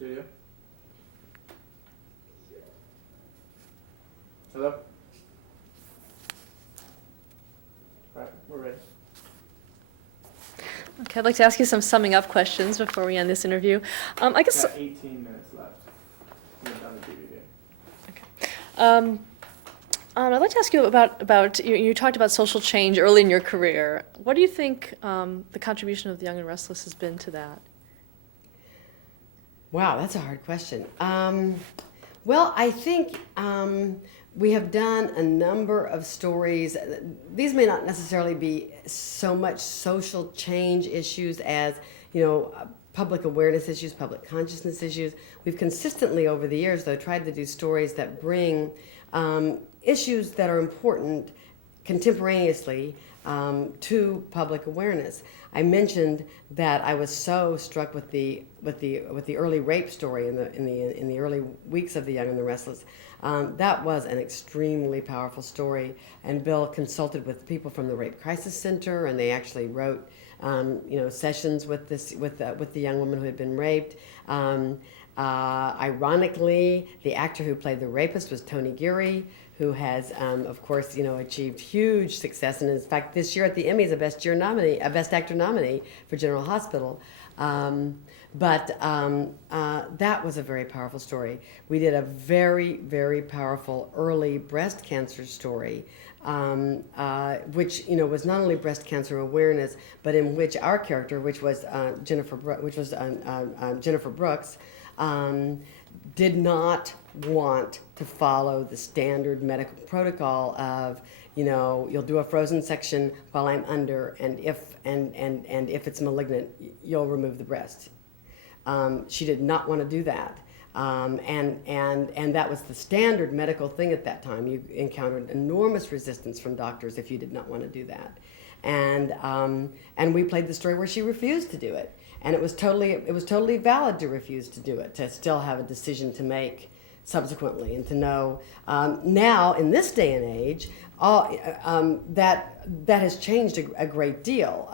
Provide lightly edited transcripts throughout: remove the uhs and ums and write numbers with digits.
Studio? Hello? All right, we're ready. Okay, I'd like to ask you some summing up questions before we end this interview. I guess. Got 18 minutes left. We're done the DVD. Okay. I'd like to ask you about you talked about social change early in your career. What do you think the contribution of The Young and Restless has been to that? Wow, that's a hard question. Well, I think we have done a number of stories. These may not necessarily be so much social change issues as, public awareness issues, public consciousness issues. We've consistently over the years, though, tried to do stories that bring issues that are important contemporaneously to public awareness. I mentioned that I was so struck with the early rape story in the early weeks of The Young and the Restless. That was an extremely powerful story, and Bill consulted with people from the Rape Crisis Center, and they actually wrote sessions with the young woman who had been raped. Ironically, the actor who played the rapist was Tony Geary, who has, of course, achieved huge success, and in fact, this year at the Emmys, a Best Actor nominee for General Hospital. But that was a very powerful story. We did a very, very powerful early breast cancer story, which was not only breast cancer awareness, but in which our character, which was Jennifer Brooks, did not want to follow the standard medical protocol of, you'll do a frozen section while I'm under, and if it's malignant, you'll remove the breast. She did not want to do that. And that was the standard medical thing at that time. You encountered enormous resistance from doctors if you did not want to do that. And we played the story where she refused to do it. And it was totally valid to refuse to do it, to still have a decision to make subsequently, and to know now in this day and age, that has changed a great deal.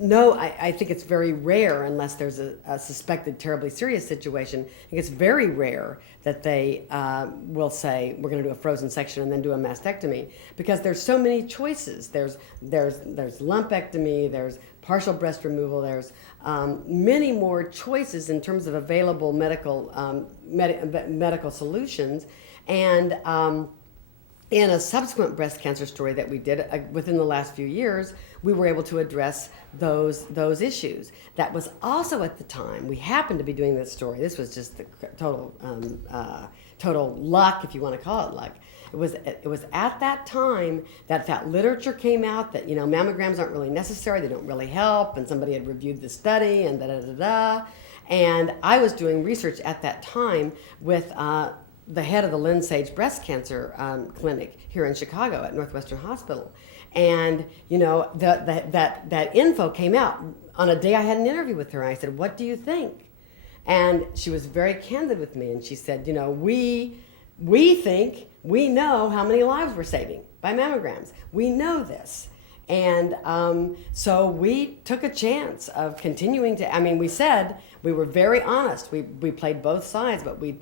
No, I think it's very rare, unless there's a suspected terribly serious situation. I think it's very rare that they will say, we're going to do a frozen section and then do a mastectomy, because there's so many choices. There's lumpectomy, there's partial breast removal, there's many more choices in terms of available medical solutions. And in a subsequent breast cancer story that we did within the last few years, we were able to address those issues. That was also at the time, we happened to be doing this story. This was just the total luck, if you want to call it luck. It was at that time that literature came out that, mammograms aren't really necessary, they don't really help, and somebody had reviewed the study, and da-da-da-da. And I was doing research at that time with the head of the Lynn Sage Breast Cancer Clinic here in Chicago at Northwestern Hospital. And, that info came out on a day I had an interview with her. And I said, what do you think? And she was very candid with me. And she said, we think we know how many lives we're saving by mammograms. We know this. And so we took a chance of continuing to, we said, we were very honest. We played both sides, but we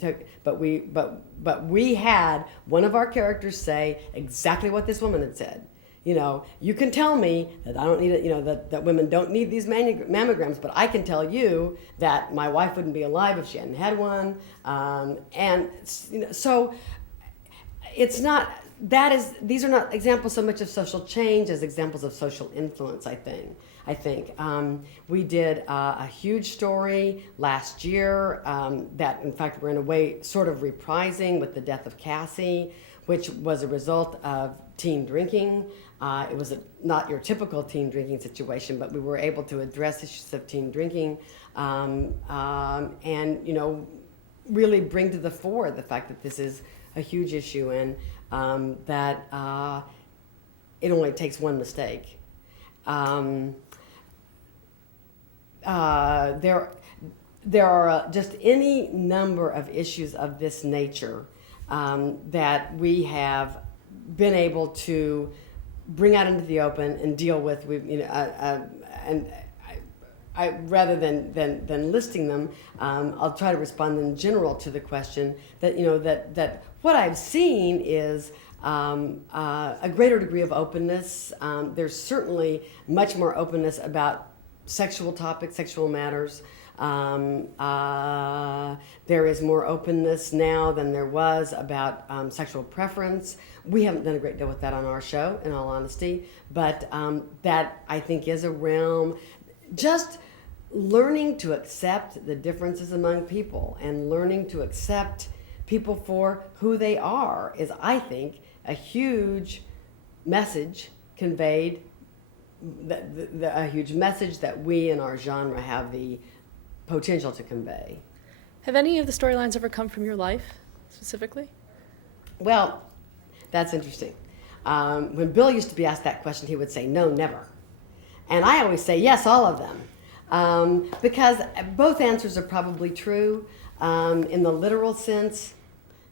had one of our characters say exactly what this woman had said. You can tell me that I don't need it, that women don't need these mammograms, but I can tell you that my wife wouldn't be alive if she hadn't had one. So it's not, these are not examples so much of social change as examples of social influence, I think. We did a huge story last year that, in fact, we're in a way sort of reprising with the death of Cassie, which was a result of teen drinking. It was not your typical teen drinking situation, but we were able to address issues of teen drinking and, really bring to the fore the fact that this is a huge issue, and that it only takes one mistake. There are just any number of issues of this nature that we have been able to bring out into the open and deal with. And rather than listing them, I'll try to respond in general to the question that, that what I've seen is a greater degree of openness. There's certainly much more openness about sexual topics, sexual matters. There is more openness now than there was about sexual preference. We haven't done a great deal with that on our show, in all honesty, but that I think is a realm. Just learning to accept the differences among people and learning to accept people for who they are is, I think, a huge message conveyed, a huge message that we in our genre have the potential to convey. Have any of the storylines ever come from your life, specifically? Well, that's interesting. When Bill used to be asked that question, he would say, no, never. And I always say, yes, all of them. Because both answers are probably true. In the literal sense,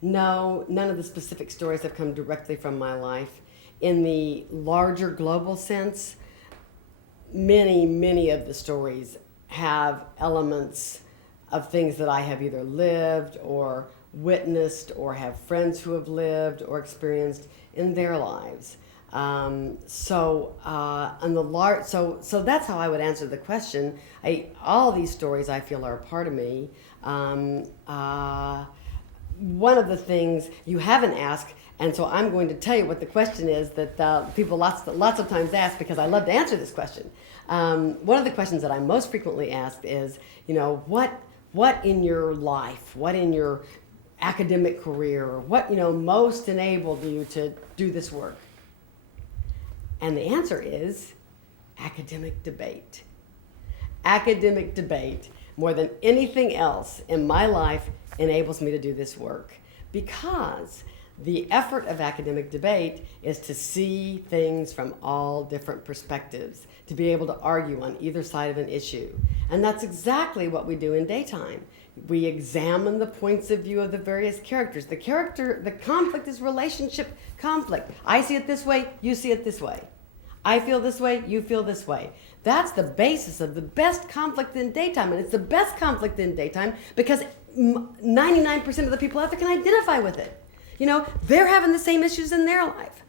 no, none of the specific stories have come directly from my life. In the larger global sense, many of the stories have elements of things that I have either lived or witnessed or have friends who have lived or experienced in their lives. So that's how I would answer the question. All these stories I feel are a part of me. One of the things you haven't asked, and so I'm going to tell you what the question is that people lots of times ask, because I love to answer this question. One of the questions that I'm most frequently asked is, what in your life, what in your academic career, what most enabled you to do this work? And the answer is academic debate. Academic debate, more than anything else in my life, enables me to do this work, because the effort of academic debate is to see things from all different perspectives, to be able to argue on either side of an issue. And that's exactly what we do in daytime. We examine the points of view of the various characters. The conflict is relationship conflict. I see it this way, you see it this way. I feel this way, you feel this way. That's the basis of the best conflict in daytime. And it's the best conflict in daytime because 99% of the people out there can identify with it. They're having the same issues in their life.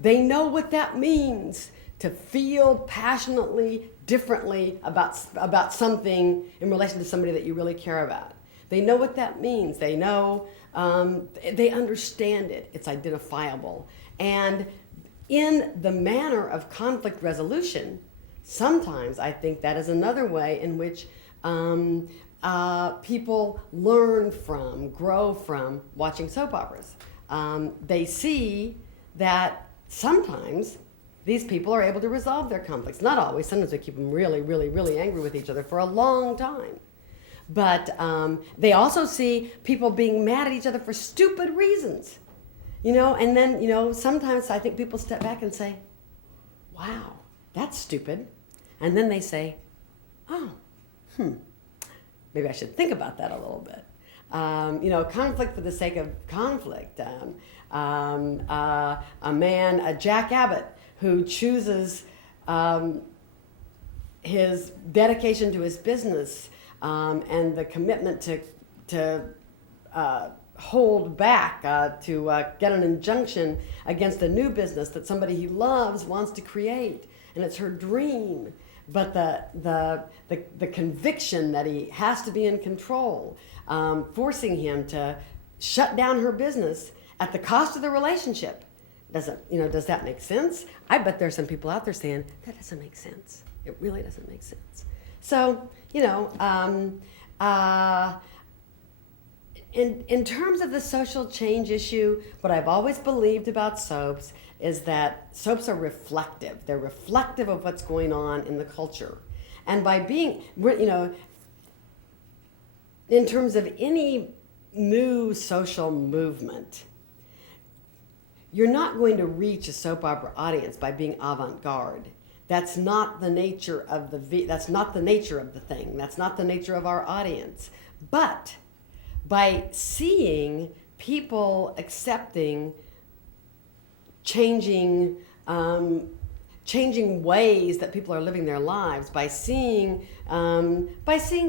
They know what that means to feel passionately, differently about something in relation to somebody that you really care about. They know what that means. They know, they understand it. It's identifiable. And in the manner of conflict resolution, sometimes I think that is another way in which people learn from, grow from watching soap operas. They see that sometimes these people are able to resolve their conflicts. Not always. Sometimes they keep them really angry with each other for a long time. But they also see people being mad at each other for stupid reasons. And then, sometimes I think people step back and say, wow, that's stupid. And then they say, oh, maybe I should think about that a little bit. Conflict for the sake of conflict. Jack Abbott, who chooses his dedication to his business and the commitment to hold back, to get an injunction against a new business that somebody he loves wants to create, and it's her dream. But the conviction that he has to be in control, forcing him to shut down her business at the cost of the relationship. Does that make sense? I bet there's some people out there saying, that doesn't make sense. It really doesn't make sense. So, in terms of the social change issue, what I've always believed about soaps is that soaps are reflective. They're reflective of what's going on in the culture. And by being, in terms of any new social movement, you're not going to reach a soap opera audience by being avant-garde. That's not the nature of the thing. That's not the nature of our audience. But by seeing people accepting, changing, changing ways that people are living their lives by seeing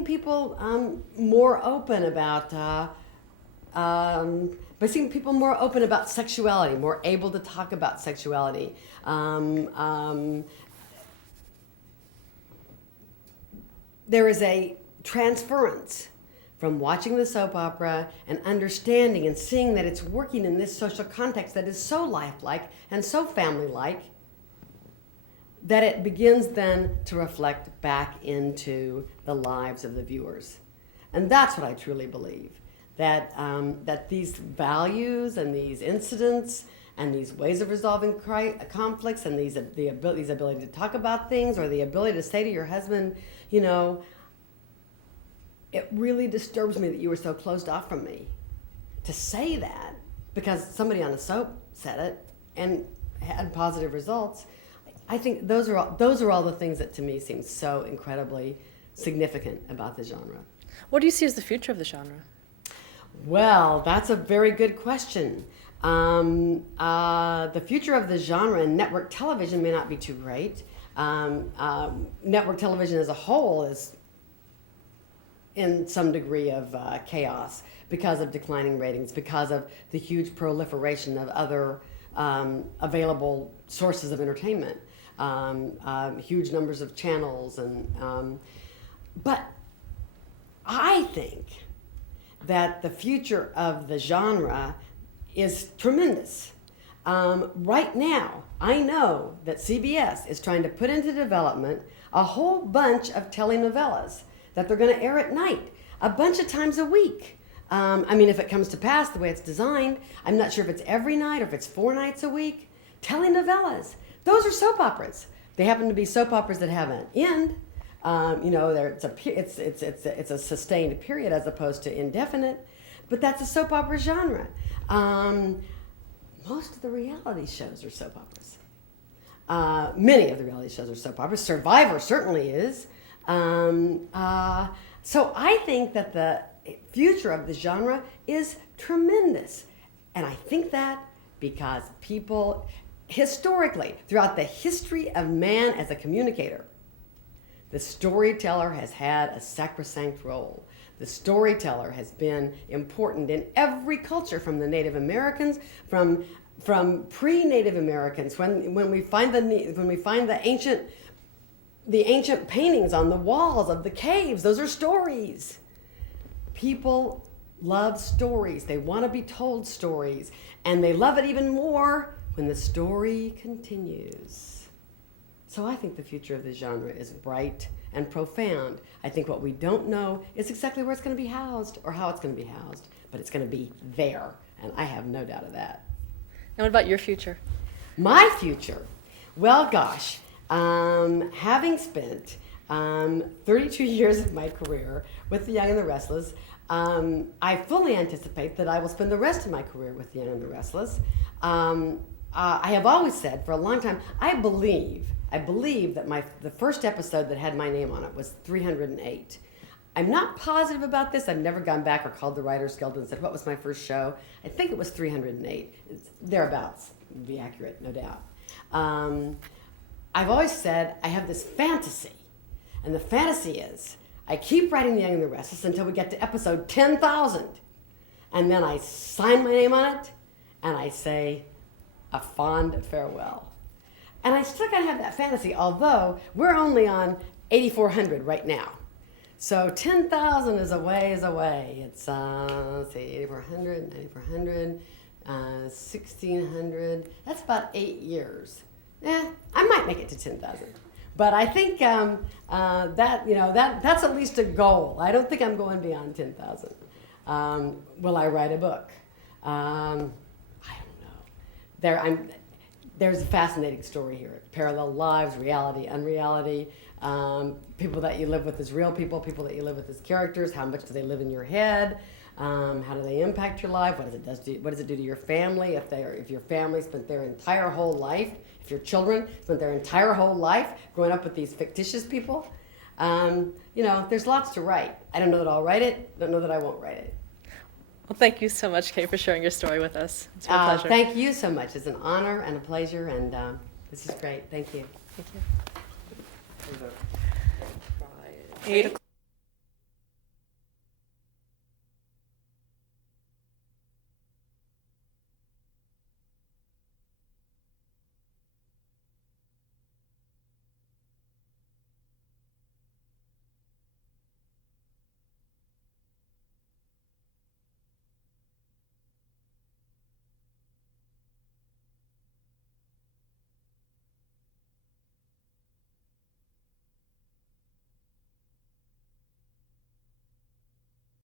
people more open about by seeing people more open about sexuality, more able to talk about sexuality. There is a transference from watching the soap opera and understanding and seeing that it's working in this social context that is so lifelike and so family-like, that it begins then to reflect back into the lives of the viewers. And that's what I truly believe, that these values and these incidents and these ways of resolving conflicts and these ability to talk about things, or the ability to say to your husband, you know, it really disturbs me that you were so closed off from me. To say that because somebody on the soap said it and had positive results, I think those are all the things that to me seem so incredibly significant about the genre. What do you see as the future of the genre? Well, that's a very good question. The future of the genre in network television may not be too great. Network television as a whole is in some degree of chaos because of declining ratings, because of the huge proliferation of other available sources of entertainment, huge numbers of channels, but I think that the future of the genre is tremendous. Right now, I know that CBS is trying to put into development a whole bunch of telenovelas that they're going to air at night, a bunch of times a week. I mean, if it comes to pass the way it's designed, I'm not sure if it's every night or if it's 4 nights a week. Telenovelas, those are soap operas. They happen to be soap operas that have an end. You know, it's a sustained period as opposed to indefinite, but that's a soap opera genre. Most of the reality shows are soap operas. Many of the reality shows are soap operas. Survivor certainly is. So I think that the future of the genre is tremendous. And I think that because people, historically, throughout the history of man as a communicator, the storyteller has had a sacrosanct role. The storyteller has been important in every culture, from the Native Americans, from pre-Native Americans, when we find the ancient paintings on the walls of the caves. Those are stories. People love stories. They want to be told stories, and they love it even more when the story continues. So I think the future of the genre is bright and profound. I think what we don't know is exactly where it's going to be housed or how it's going to be housed, but it's going to be there, and I have no doubt of that. And what about your future? My future? Well, gosh, having spent 32 years of my career with The Young and the Restless, I fully anticipate that I will spend the rest of my career with The Young and the Restless. I have always said for a long time, I believe that the first episode that had my name on it was 308. I'm not positive about this. I've never gone back or called the Writers Guild and said, what was my first show? I think it was 308. It's thereabouts. It would be accurate, no doubt. I've always said I have this fantasy. And the fantasy is I keep writing The Young and the Restless until we get to episode 10,000. And then I sign my name on it and I say a fond farewell. And I still gotta have that fantasy, although we're only on 8,400 right now. So 10,000 is a ways away. It's, let's see, 8,400, 9,400, 1,600. That's about 8 years. I might make it to 10,000. But I think that's at least a goal. I don't think I'm going beyond 10,000. Will I write a book? I don't know. There's a fascinating story here. Parallel lives, reality, unreality. People that you live with as real people that you live with as characters. How much do they live in your head? How do they impact your life? What does it do to your family? If your family spent their entire whole life, if your children spent their entire whole life growing up with these fictitious people, there's lots to write. I don't know that I'll write it. Don't know that I won't write it. Well, thank you so much, Kay, for sharing your story with us. It's been a pleasure. Thank you so much. It's an honor and a pleasure, and this is great. Thank you. Thank you. Or is that- 8 o'clock.